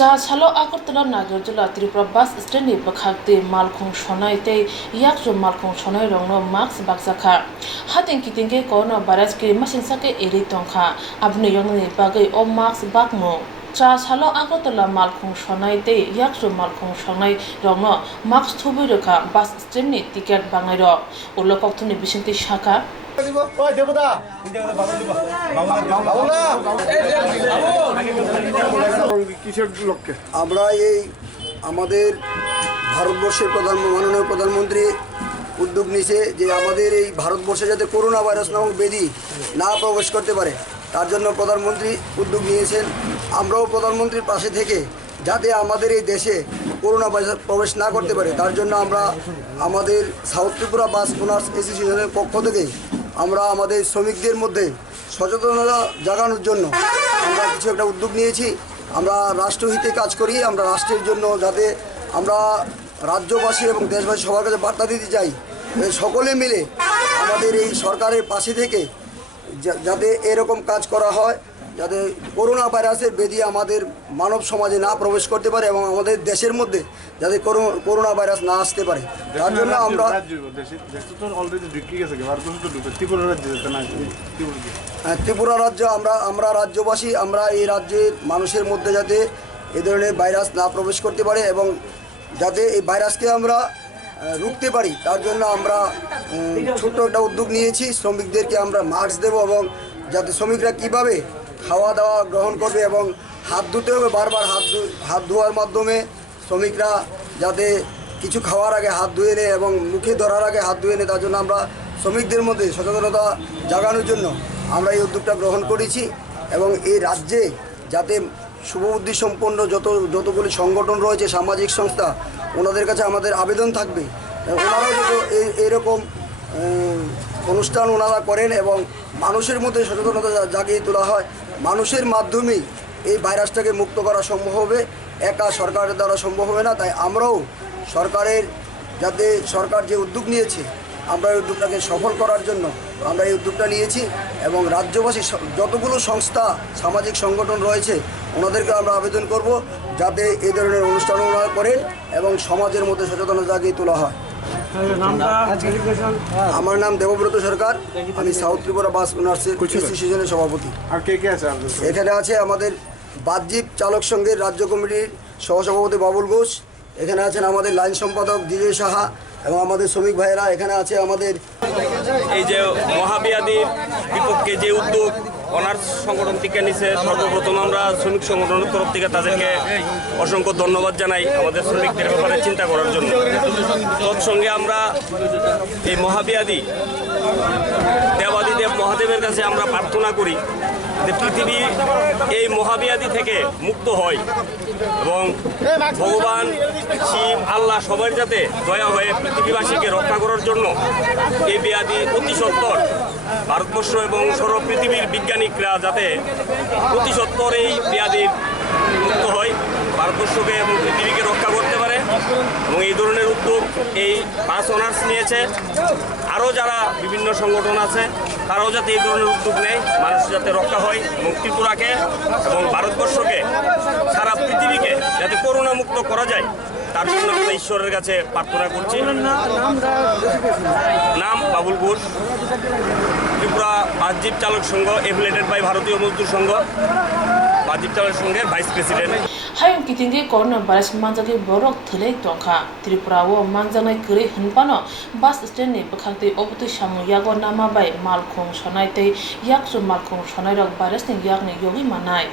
cha chalo agartala nagarjula tripura bus stand ni bakhakte malkhung sonai te yakjo malkhung sonai rongno max baksakha hatin kitinge corona virus ke masin sake eri tongkha abne yongni bagai o max bakmo cha chalo agartala malkhung sonai te yakjo malkhung sonai rongno max thubi rekha bus stand ni ticket bangai ro ulokokthuni bishinti shaka আমরা এই আমাদের ভারতবর্ষের মাননীয় প্রধানমন্ত্রী উদ্যোগ নিয়েছে যে আমাদের এই ভারতবর্ষে যাতে করোনা ভাইরাস নামক ব্যাধি না প্রবেশ করতে পারে তার জন্য প্রধানমন্ত্রী উদ্যোগ নিয়েছেন। আমরাও প্রধানমন্ত্রীর পাশে থেকে যাতে আমাদের এই দেশে করোনা ভাইরাস প্রবেশ না করতে পারে তার জন্য আমরা আমাদের সাউথ ত্রিপুরা বাস ওনার্স অ্যাসোসিয়েশনের পক্ষ থেকে আমরা আমাদের শ্রমিকদের মধ্যে সচেতনতা জাগানোর জন্য আমরা কিছু একটা উদ্যোগ নিয়েছি। আমরা রাষ্ট্রহিতে কাজ করি, আমরা রাষ্ট্রের জন্য যাতে আমরা রাজ্যবাসী এবং দেশবাসী সবার কাছে বার্তা দিতে চাই সকলে মিলে আমাদের এই সরকারের পাশে থেকে যাতে এরকম কাজ করা হয় যাতে করোনা ভাইরাসের ব্যাধি আমাদের মানব সমাজে না প্রবেশ করতে পারে এবং আমাদের দেশের মধ্যে যাতে করোনা ভাইরাস না আসতে পারে তার জন্য আমরা ত্রিপুরা রাজ্য আমরা রাজ্যবাসী আমরা এই রাজ্যের মানুষের মধ্যে যাতে এই ধরনের ভাইরাস না প্রবেশ করতে পারে এবং যাতে এই ভাইরাসকে আমরা রুখতে পারি তার জন্য আমরা ছোট্ট একটা উদ্যোগ নিয়েছি। শ্রমিকদেরকে আমরা মাস্ক দেবো এবং যাতে শ্রমিকরা কীভাবে খাওয়া দাওয়া গ্রহণ করবে এবং হাত ধুতে হবে বারবার হাত ধোয়ার মাধ্যমে শ্রমিকরা যাতে কিছু খাওয়ার আগে হাত ধুয়ে নেয় এবং মুখে ধরার আগে হাত ধুয়ে নেয় তার জন্য আমরা শ্রমিকদের মধ্যে সচেতনতা জাগানোর জন্য আমরা এই উদ্যোগটা গ্রহণ করেছি এবং এই রাজ্যে যাতে শুভবুদ্ধি সম্পন্ন যতগুলি সংগঠন রয়েছে সামাজিক সংস্থা ওনাদের কাছে আমাদের আবেদন থাকবে ওনারাও যত এইরকম অনুষ্ঠান ওনারা করেন এবং মানুষের মধ্যে সচেতনতা জাগিয়ে তোলা হয় মানুষের মাধ্যমেই এই ভাইরাসটাকে মুক্ত করা সম্ভব হবে, একা সরকারের দ্বারা সম্ভব হবে না। তাই আমরাও যাতে সরকার যে উদ্যোগ নিয়েছে আমরা এই উদ্যোগটাকে সফল করার জন্য আমরা এই উদ্যোগটা নিয়েছি এবং রাজ্যবাসী যতগুলো সংস্থা সামাজিক সংগঠন রয়েছে ওনাদেরকে আমরা আবেদন করব যাতে এই ধরনের অনুষ্ঠান ওনারা করেন এবং সমাজের মধ্যে সচেতনতা জাগিয়ে তোলা হয়। আমার নাম দেবব্রত সরকার, আমি সাউথ ত্রিপুরা বাস ওনার্স অ্যাসোসিয়েশনের সভাপতি। এখানে আছে আমাদের বাসজীব চালক সংঘের রাজ্য কমিটির সহসভাপতি বাবুল ঘোষ, এখানে আছেন আমাদের লাইন সম্পাদক দিজয় সাহা এবং আমাদের শ্রমিক ভাইয়েরা এখানে আছে। আমাদের এই যে মহাবিয়াদির বিপক্ষে যে উদ্যোগ অনার্স সংগঠন থেকে নিছে সর্বপ্রথম আমরা শ্রমিক সংগঠনের তরফ থেকে তাদেরকে অসংখ্য ধন্যবাদ জানাই আমাদের শ্রমিকদের ব্যাপারে চিন্তা করার জন্য। তৎসঙ্গে আমরা এই মহাবিয়াদি দেবাদিদেব মহাদেবের কাছে আমরা প্রার্থনা করি যে পৃথিবী এই মহাবিয়াদি থেকে মুক্ত হয় এবং ভগবান শিব আল্লাহ সবার যাতে দয়া হয়ে পৃথিবীবাসীকে রক্ষা করার জন্য এই ব্যাধি অতি সত্বর ভারতবর্ষ এবং সর্ব পৃথিবীর বিজ্ঞানিকরা যাতে অতি সত্বর এই ব্যাধির মুক্ত হয়, ভারতবর্ষকে এবং পৃথিবীকে রক্ষা করতে পারে এবং এই ধরনের উদ্যোগ এই বাস অনার্স নিয়েছে। আরও যারা বিভিন্ন সংগঠন আছে তারাও যাতে এই ধরনের উদ্যোগ নেয়, মানুষ যাতে রক্ষা হয় এবং ত্রিপুরাকে এবং ভারতবর্ষকে সারা পৃথিবীকে যাতে করোনা মুক্ত করা যায় তার জন্য আমরা ঈশ্বরের কাছে প্রার্থনা করছি। নাম বাবুল ঘোষ, ত্রিপুরা বাসজীব চালক সংঘ এফিলিয়েটেড বাই ভারতীয় মজদুর সংঘ, বাসজীব চালক সংঘের ভাইস প্রেসিডেন্ট। হায়ং কিতিংগে করোনা ভাইরাস মানজাগে বরক থলে তংখা ত্রিপুরা ও মানজানাই করে হনপানো বাস স্ট্যান্ড নি বখাতে অবতি সামু ইয়াগো নামা বাই মালখং সনাইতে ইয়াকসু মালখং সনাইরক ভাইরাস নি ইয়াগনি yogi manai